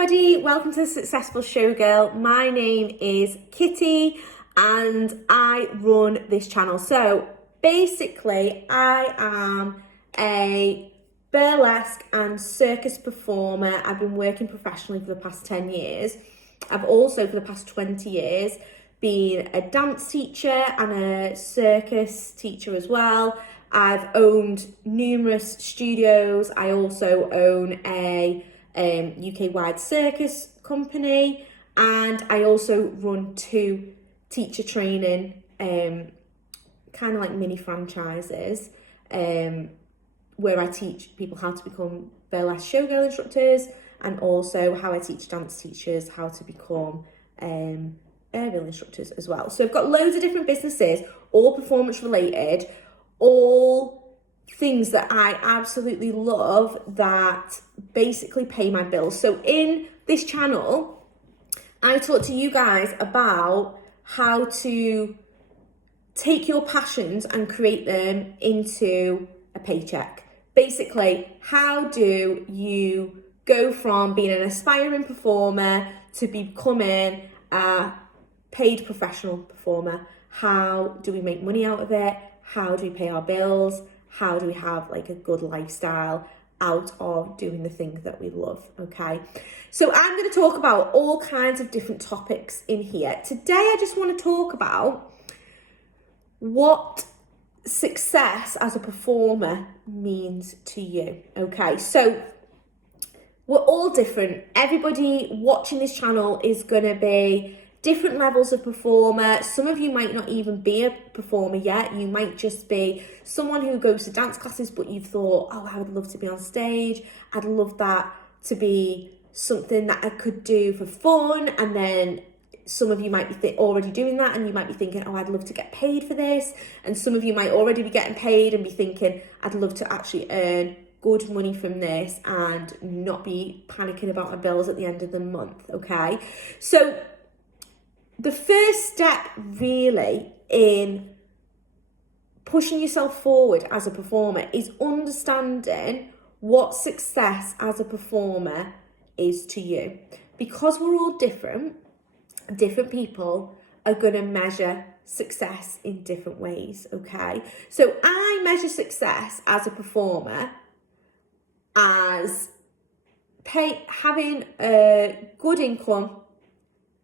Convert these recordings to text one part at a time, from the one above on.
everybody, welcome to the Successful Showgirl. My name is Kitty and I run this channel. So basically I am a burlesque and circus performer. I've been working professionally for the past 10 years. I've also for the past 20 years been a dance teacher and a circus teacher as well. I've owned numerous studios. I also own a UK-wide circus company, and I also run 2 teacher training kind of like mini franchises where I teach people how to become burlesque showgirl instructors, and also how I teach dance teachers how to become aerial instructors as well. So I've got loads of different businesses, all performance related, all things that I absolutely love that basically pay my bills. So in this channel, I talk to you guys about how to take your passions and create them into a paycheck. Basically, how do you go from being an aspiring performer to becoming a paid professional performer? How do we make money out of it? How do we pay our bills? How do we have like a good lifestyle out of doing the things that we love, okay? So I'm going to talk about all kinds of different topics in here. Today, I just want to talk about what success as a performer means to you, okay? So we're all different. Everybody watching this channel is going to be different levels of performer. Some of you might not even be a performer yet. You might just be someone who goes to dance classes, but you've thought, oh, I would love to be on stage. I'd love that to be something that I could do for fun. And then some of you might be already doing that, and you might be thinking, oh, I'd love to get paid for this. And some of you might already be getting paid and be thinking, I'd love to actually earn good money from this and not be panicking about my bills at the end of the month, okay? So the first step really in pushing yourself forward as a performer is understanding what success as a performer is to you. Because we're all different people are going to measure success in different ways, okay? So I measure success as a performer as having a good income,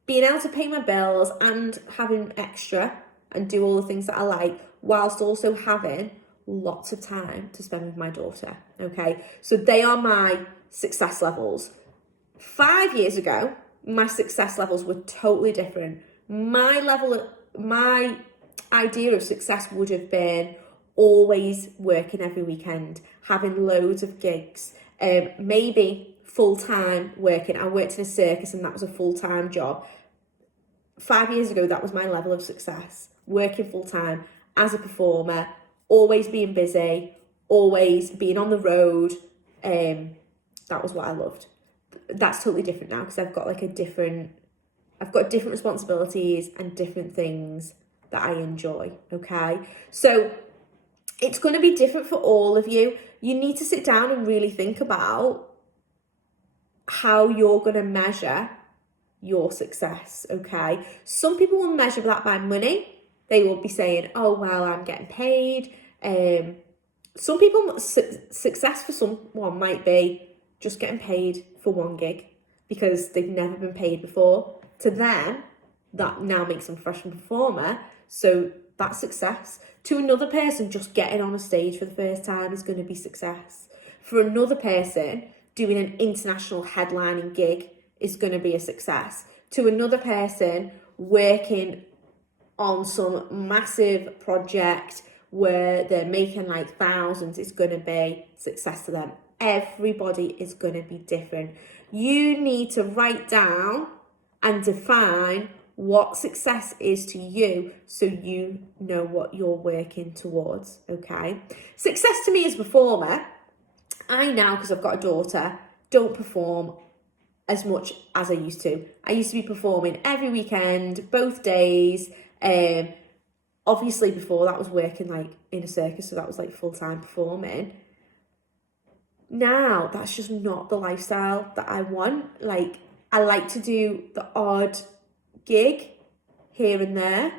being able to pay my bills and having extra and do all the things that I like, whilst also having lots of time to spend with my daughter, okay? So they are my success levels. 5 years ago, my success levels were totally different. My idea of success would have been always working every weekend, having loads of gigs, maybe full-time working. I worked in a circus and that was a full-time job. 5 years ago, that was my level of success, working full-time as a performer, always being busy, always being on the road. That was what I loved. That's totally different now because I've got different responsibilities and different things that I enjoy, okay? So it's going to be different for all of you. You need to sit down and really think about how you're going to measure your success, okay? Some people will measure that by money. They will be saying, oh, well, I'm getting paid. Some people, success for someone might be just getting paid for one gig because they've never been paid before. To them, that now makes them a professional performer. So that's success. To another person, just getting on a stage for the first time is going to be success. For another person, doing an international headlining gig is going to be a success. To another person, working on some massive project where they're making like thousands is going to be success to them. Everybody is going to be different. You need to write down and define what success is to you so you know what you're working towards, okay? Success to me as a performer, I now, because I've got a daughter, don't perform as much as I used to. I used to be performing every weekend, both days. Obviously before that was working like in a circus, so that was like full-time performing. now that's just not the lifestyle that I want. Like, I like to do the odd gig here and there,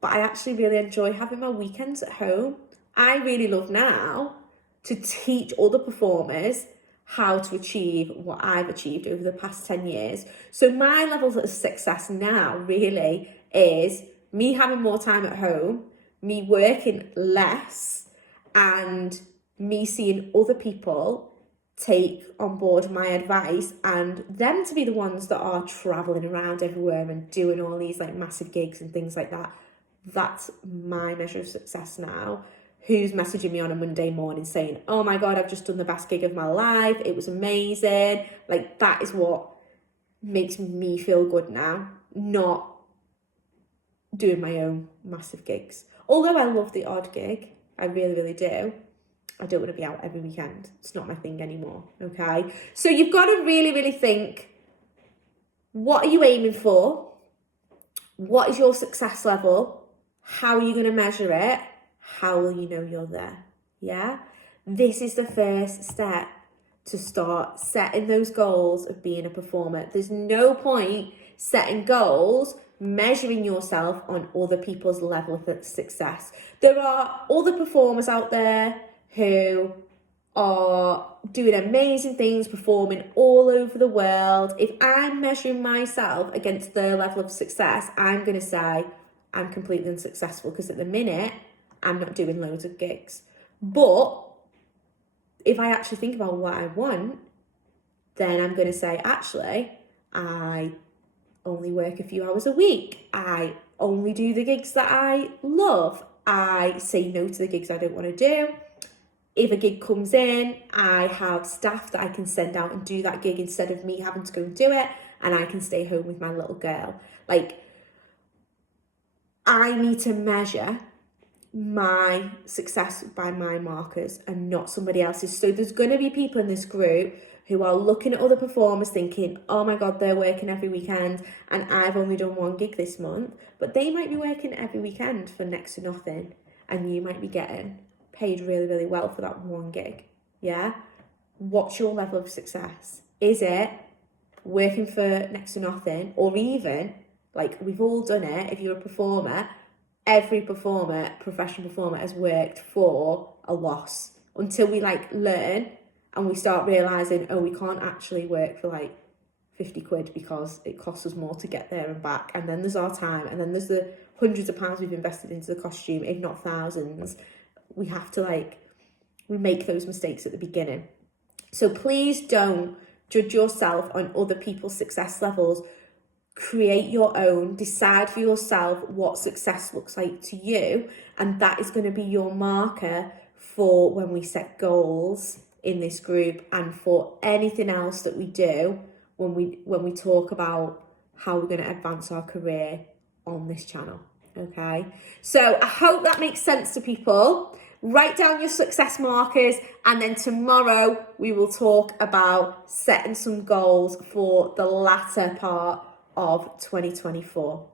but I actually really enjoy having my weekends at home. I really love now to teach other performers how to achieve what I've achieved over the past 10 years. So my levels of success now really is me having more time at home, me working less, and me seeing other people take on board my advice and them to be the ones that are traveling around everywhere and doing all these like massive gigs and things like that. That's my measure of success now. Who's messaging me on a Monday morning saying, oh my God, I've just done the best gig of my life. It was amazing. Like, that is what makes me feel good now, not doing my own massive gigs. Although I love the odd gig, I really, really do. I don't want to be out every weekend. It's not my thing anymore, okay? So you've got to really, really think, what are you aiming for? What is your success level? How are you going to measure it? How will you know you're there? Yeah? This is the first step to start setting those goals of being a performer. There's no point setting goals, measuring yourself on other people's level of success. There are other performers out there who are doing amazing things, performing all over the world. If I'm measuring myself against their level of success, I'm going to say I'm completely unsuccessful, because at the minute, I'm not doing loads of gigs. But if I actually think about what I want, then I'm going to say, actually, I only work a few hours a week. I only do the gigs that I love. I say no to the gigs I don't want to do. If a gig comes in, I have staff that I can send out and do that gig instead of me having to go and do it, and I can stay home with my little girl. Like, I need to measure my success by my markers and not somebody else's. So there's going to be people in this group who are looking at other performers thinking, oh my God, they're working every weekend and I've only done one gig this month. But they might be working every weekend for next to nothing, and you might be getting paid really, really well for that one gig. Yeah? What's your level of success? Is it working for next to nothing, or even, like, we've all done it, if you're a performer, every performer, professional performer, has worked for a loss until we like learn and we start realising, oh, we can't actually work for like 50 quid because it costs us more to get there and back. And then there's our time, and then there's the hundreds of pounds we've invested into the costume, if not thousands. We have to we make those mistakes at the beginning. So please don't judge yourself on other people's success levels. Create your own, decide for yourself what success looks like to you, and that is going to be your marker for when we set goals in this group and for anything else that we do when we talk about how we're going to advance our career on this channel. Okay, so I hope that makes sense to people. Write down your success markers, and then tomorrow we will talk about setting some goals for the latter part of 2024.